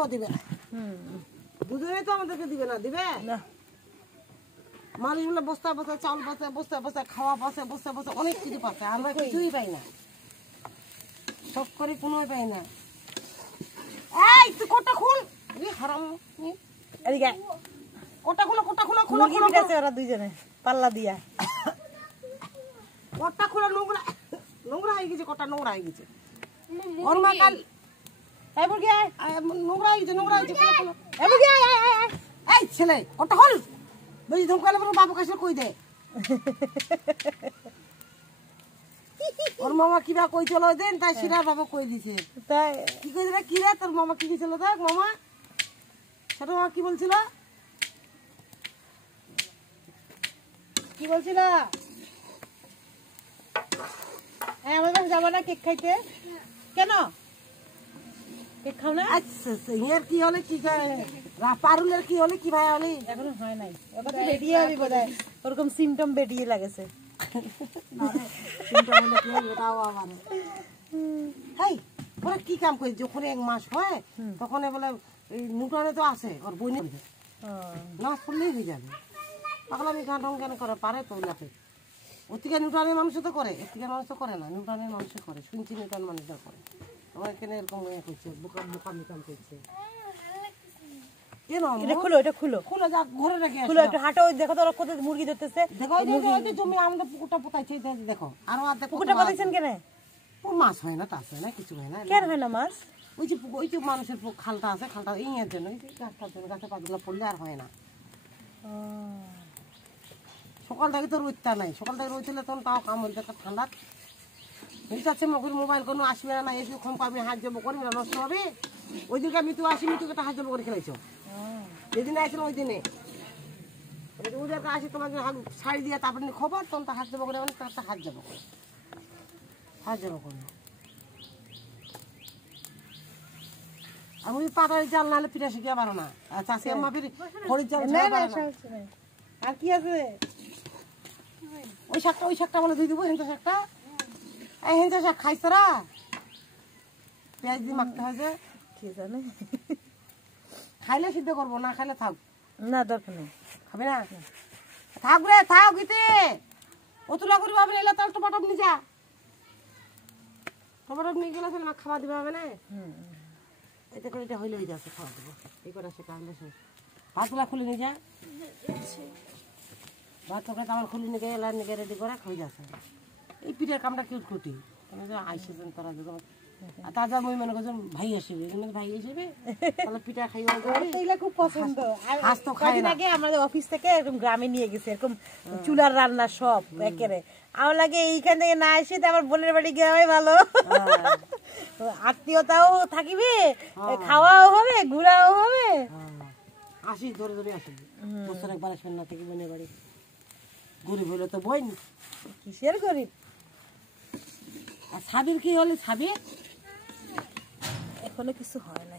মামাও দিবে না। দুজনে তো আমাদেরকে দিবে না, দিবে না মানুষ বলে বস্তা বস্তা চাউল পাচ্ছে, বস্তা বস্তা খাওয়া পাচ্ছে, বস্তা বস্তা অনেক কিছু পাচ্ছে, আমরা কিছুই পাই না, সব করে কোনোই পাই না। এই তুই কোটা খুল, হারাম এদিকে কোটা খুলো, কোটা খুলো, খুলো মুরগি পিটাছে ওরা দুইজনে পাল্লা দিয়া। কোটা খুলো, নোংরা নোংরা হয়ে গেছে, কোটা নোংরা হয়ে গেছে, গরমা কাল এই মুরগি আয়, নোংরা হয়ে গেছে, নোংরা হয়েছে, খুলো খুলো। এই মুরগি আয় আয় আয় আয়। এই ছেলে কোটা হল বেশি ধমকালে বলো বাবু কাছে কই দে। ওর মামা কিবা কই চলো দেন, তাই সিরার বাবা কই দিছে। তাই কি কই দিলে, কি রে তোর মামা কি কইছিল, দেখ মামা ছোট মামা কি বলছিল, কি বলছিল? আমাদের যাবো না কেক খাইতে? কেন কেক খাও না? আচ্ছা ইয়ের কি হলে কি পারুলের কি হলে কি ভাই হলে এখনো হয় নাই, ওটা তো বেরিয়ে যাবি বোধহয়, ওরকম সিমটম বেরিয়ে লাগেছে। কি কাম করি, যখন 1 মাস হয় তখন বলে নুটানে তো আছে ওর বই নাচ পড়লেই হয়ে যাবে। পাগলামি গান রং জ্ঞান করে পারে তো ওগুলাকে, ওদিকে নুটানের মানুষ তো করে, এদিকের মানুষ তো করে না, নুটানের মানুষ করে, শুনছি নুটান মানুষরা করে। আমার এখানে এরকম করছে, বোকা বোকা মিকাম করছে। কেন এটা খুলো, এটা খুলো, খুলে যা ঘরে রেখে খুলো একটু হাঁটো, দেখো তো ওরা কত মুরগি ধরতেছে। দেখো জমি আমাদের পুকুরটা পোতাইছে, দেখো আরো পুকুরটা পাতাইছেন কেন? মাছ হয় না, টাছ হয় না, কিছু হয় না। কেন হয় না মাছ? ওই যে মানুষের খালটা আছে, খালটা ইয়ের জন্য, গাছটার জন্য, গাছের পাতগুলো পড়লে আর হয় না। সকাল থেকে তো রোদটা নাই, সকাল থেকে রোদ ছিল তখন তাও কাম হইতে ঠান্ডা আছে। মকুর মোবাইল কোনো আসবে না, এসে কম পাবি, হাত জব করবি না, নষ্ট হবে। ওই দিনকে মিতু আসি, মিতুকে একটা হাত জব করে খেলাইছো, যেদিন আসলো ওই দিনে ওদেরকে আসি তোমার শাড়ি দিয়ে তারপরে খবর, তখন তো হাত জব করে তার হাত জব করে, হাত জব করলো। আমি পাতার চাল নাহলে পিঠা শিখিয়ে পারো না, চাষি আম্মা ফির খড়ির চাল আর কি আছে? ওই শাকটা বলে ধুই দেবো, হেঁচা শাকটা, এই হেঁচা শাক খাইছ তোরা, পেঁয়াজ দিয়ে মাখতে হয় যে, কি জানে, খাইলে সিদ্ধ করবো, না খাইলে থাক, না দরকার নেই, খাবি না, থাক রে থাক, ইতে অতুলা করি ভাবে এলে তাহলে টমাটো নিয়ে যা, টমাটো নিয়ে গেলে না খাওয়া দিবে হবে না, এতে করে এটা হইলে হয়ে যাচ্ছে, খাওয়া দেবো এই করে সে কারণে শেষ। ভাতগুলা খুলে নিয়ে যা, ভাত তরকারি আমার খুলে নিয়ে এলার নিয়ে রেডি করে হয়ে যাচ্ছে। এই পিঠের কামটা কেউ কুটি আইসেছেন তারা, আর তাজা মই মনে করছেন ভাই আসবে, ভাই আসবে তাহলে পিঠা খাইও, এগুলা খুব পছন্দ। আজ তো খাই কদিন আগে আমাদের অফিস থেকে এরকম গ্রামে নিয়ে গেছে, এরকম চুলার রান্না সব একেবারে। আমার লাগে এইখান থেকে না এসে আমার বোনের বাড়ি গেলে ভালো, আত্মীয়তাও থাকিবে, খাওয়াও হবে, ঘুরাও হবে। আসি ধরে ধরে আসি, বছর একবার আসবেন না থেকে বোনের বাড়ি, গরিব হলে তো বই কিসের গরিব। আর সাবির কি হলে, সাবির এখনো কিছু হয় নাই।